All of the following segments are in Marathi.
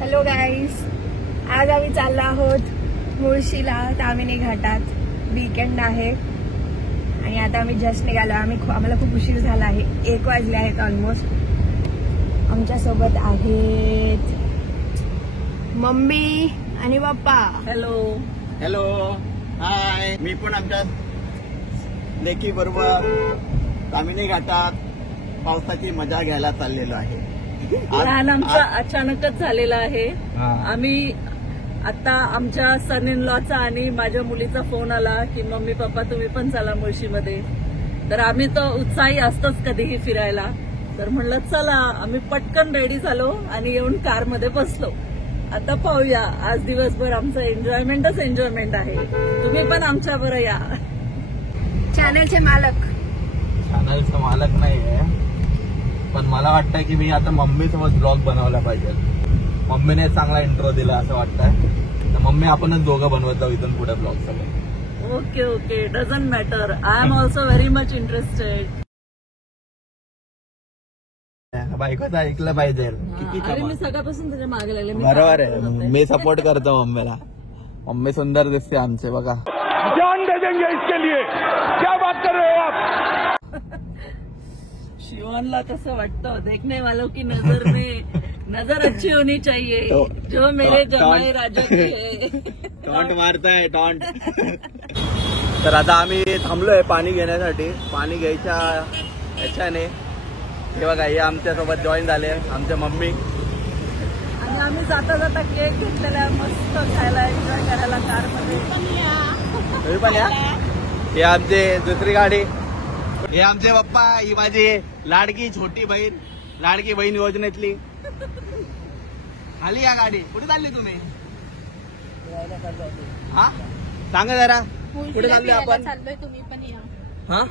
हॅलो गाईज, आज आम्ही चाललो आहोत मुळशीला तामिनी घाटात. वीकेंड आहे आणि आता आम्ही जस्ट निघालो. आम्हाला खूप उशीर झाला आहे, 1 वाजले आहेत ऑलमोस्ट. आमच्या सोबत आहेत मम्मी आणि पप्पा. Hello hello hi. मी पण आमच्या लेकी बरोबर तामिनी घाटात पावसाची मजा घ्यायला चाललेलो आहे. प्लॅन आमचा अचानकच झालेला आहे. आम्ही आता आमच्या सन इन लॉचा आणि माझ्या मुलीचा फोन आला की मम्मी पप्पा तुम्ही पण चला मुळशीमध्ये. तर आम्ही तो उत्साही असतोच कधीही फिरायला. तर म्हणलं चला, आम्ही पटकन रेडी झालो आणि येऊन कारमध्ये बसलो. आता पाहूया, आज दिवसभर आमचं एन्जॉयमेंटच एन्जॉयमेंट आहे. तुम्ही पण आमच्या बरं या. चॅनलचे मालक. चॅनलचा मालक नाहीये, पण मला वाटतं की मी आता मम्मी सोबत ब्लॉग बनवला पाहिजे. मम्मीने चांगला इंट्रो दिला असं वाटतंय. तर मम्मी आपणच दोघं बनवत जाऊ इथून पुढे ब्लॉग सगळे. Okay okay, doesn't matter. I am also very much interested. बायकोचं ऐकलं पाहिजे. अरे मी सकाळपासून त्याच्या मागे लागले. बरोबर आहे, मी सपोर्ट करतो मम्मीला. मम्मी सुंदर दिसते आमचे, बघा. जान दे देंगे इसके लिए. क्या बात कर रहे हो आप? शिवानला तसं वाटतं, देखने वालों की नजर में नजर अच्छी होनी चाहिए. जो मेरे जमाई राजा के टॉन्ट मारताय टॉन्ट. तर आता आम्ही थांबलोय पाणी घेण्यासाठी. पाणी घ्यायच्या ह्याच्याने हे बघा, हे आमच्यासोबत जॉईन झाले आमच्या मम्मी. आणि आम्ही जाता जाता केक घेतलेला मस्त खायला, एन्जॉय करायला कारमध्ये. तुम्ही पण या. हे आमची दुसरी गाडी. हे आमचे पप्पा. ही माझी लाडकी छोटी बहीण, लाडकी बहीण योजनेतली. खाली या गाडी. कुठे चालली तुम्ही? हा सांगा जरा, कुठे चाललोय आपण? तुम्ही पण या. हा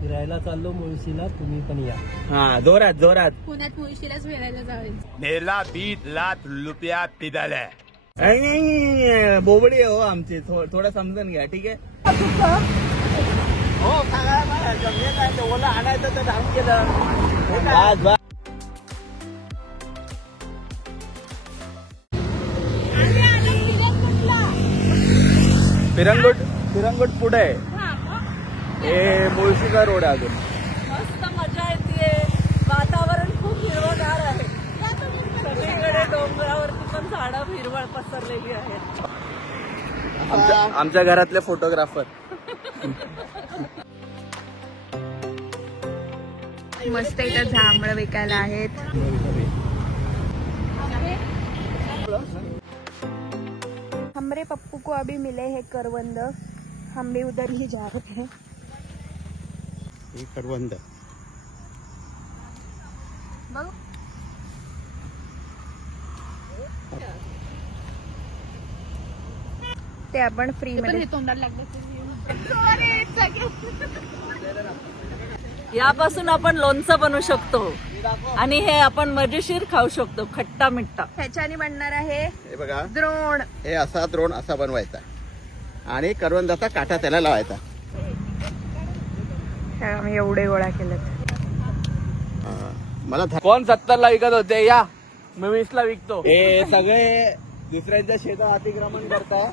फिरायला चाललो मुळशीला, तुम्ही पण या. हा, जोरात जोरात. पुण्यात मुळशीलाच फिरायला जावे. मेला 20 लाख रुपया पिदल है. बोबडी आहे हो आमची. थोडं समजून घ्या, ठीक आहे? हो सांगा. ओला आणायचं तर सांग केलं. फिरंगुट पुढे आहे. हे मुळशीचा रोड आहे. अजून मस्त मजा येते. वातावरण खूप हिरवगार आहे. सगळीकडे डोंगरावरती पण झाडं हिरवळ पसरलेली आहेत. आमच्या घरातले फोटोग्राफर. मस्त इथं जांभळं विकायला आहेत. हमरे पप्पू को अभी मिले हैं करवंद. हम भी उधर ही जा रहे हैं. करवंद बघ, ते आपण फ्री मध्ये तोंडाला यापासून आपण लोणचं बनवू शकतो आणि हे आपण मजेशीर खाऊ शकतो, खट्टा मिठ्ठा. ह्याच्याने बनणार आहे हे बघा, द्रोण. हे असा द्रोण असा बनवायचा आणि करवंदाचा काटा त्याला लावायचा. आम्ही एवढे गोळा केलेत. मला कोण 70ला विकत होते, या मी 20ला विकतो. हे सगळे दुसऱ्यांच्या शेतात अतिक्रमण करतात.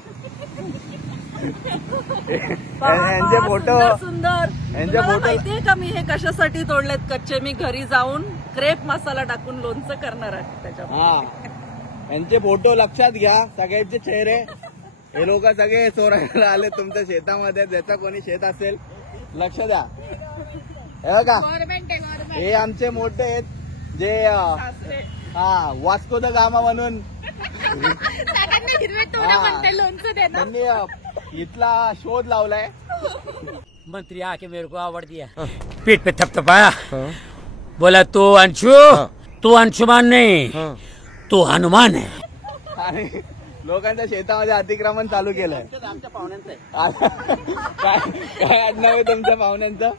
यांचे फोटो सुंदर. तुम्हाला माहितीये का मी हे कशासाठी तोडलेत कच्चे? मी घरी जाऊन क्रेप मसाला टाकून लोणचं करणार आहे त्याच्यावर. हा, यांचे फोटो लक्षात घ्या, सगळ्यांचे चेहरे. हे लोक सगळे चोरायला आले तुमच्या शेतामध्ये. ज्याचा कोणी शेत असेल लक्ष द्या. हे बघा, हे आमचे मोठे आहेत जे हा वास्को द गामा म्हणून त्यांनी इथला शोध लावलाय. मंत्री आके मेरे को आवड़ दिया, पीठ पे थपथपाया, बोला तू अंशुमान नहीं, तू हनुमान है. आणि लोकांच्या शेतामध्ये अतिक्रमण चालू केलंय. आमच्या पाहुण्यांचं आहे. काय आडनाव आहे तुमच्या पाहुण्यांचं?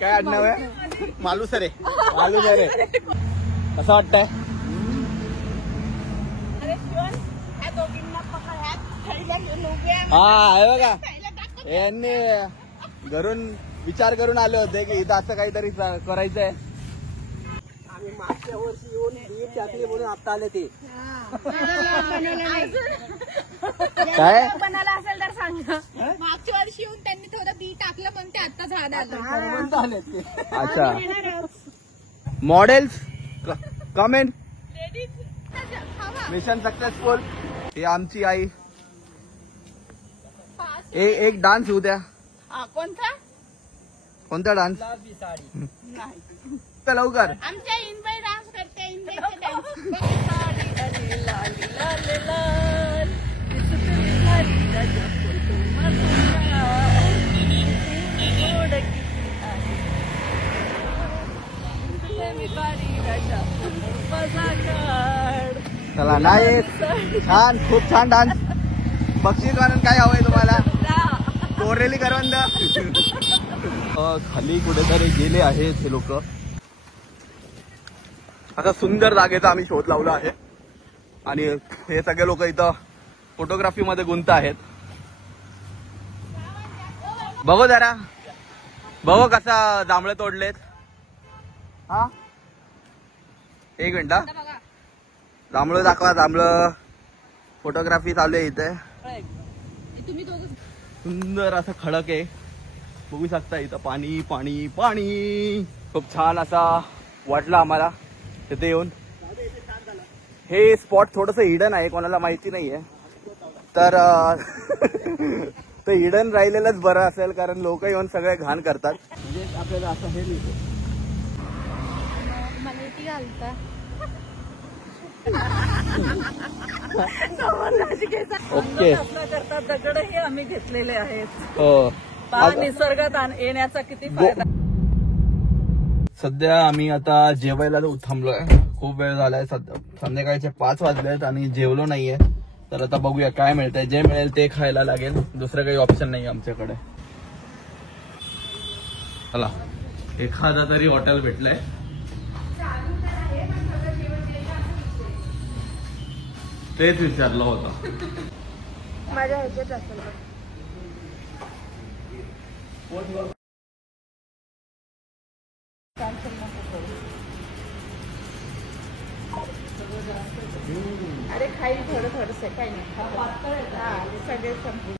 काय आडनाव आहे? मालुसरे. मालुसरे. कसं वाटतंय? हा, हे बघा, यांनी घरून विचार करून आले होते की इथं असं काहीतरी करायचंय. मागच्या वर्षी येऊन ही टाकली म्हणून आता आले ते काय बनायला असेल तर सांगा. मागच्या वर्षी येऊन त्यांनी थोडं बी टाकलं पण ते आता झाड आलं. आले ते. अच्छा मॉडेल्स कमेंट मिशन सक्सेसफुल. ही आमची आई. एक डान्स होऊ द्या. कोणता डान्स लवकर. आमच्या इनबाई डान्स करते. इनबाईचे डान्स. चला नाही छान खूप छान डान्स. बक्षीस म्हणून काय हवंय तुम्हाला? कोरेली करवंद. खाली कुठेतरी गेले आहेत हे लोक. आता सुंदर जागेचा आम्ही शोध लावला आहे आणि हे सगळे लोक इथं फोटोग्राफी मध्ये गुंत आहेत. बघू जरा बघू कसा जांभळं तोडलेत. हा एक मिनिट. जांभळं दाखवा. जांभळं फोटोग्राफी चालू आहे इथे. सुंदर असं खडक आहे बघू शकता. इथं पाणी पाणी पाणी. खूप छान असा वाटला आम्हाला तिथे येऊन. हे स्पॉट थोडस हिडन आहे कोणाला माहिती नाहीये तर ते हिडन राहिलेलंच बरं असेल कारण लोक येऊन सगळे घाण करतात. म्हणजे आपल्याला असं हे मलेटी घालता. ओके. करता दगडही आम्ही घेतलेले आहेत. हो निसर्गात येण्याचा किती फायदा. सध्या आम्ही आता जेवायला थांबलोय. खूप वेळ झालाय. संध्याकाळचे 5 वाजलेत आणि जेवलो नाहीये. तर आता बघूया काय मिळतंय. जे मिळेल ते खायला लागेल. दुसरं काही ऑप्शन नाही आमच्याकडे. चला एखादा तरी हॉटेल भेटलंय. तेच विचारलं होतं. माझ्या ह्याच्यात असेल. अरे खाईल थोडं थोडंसं काही नाही. सगळे संपले.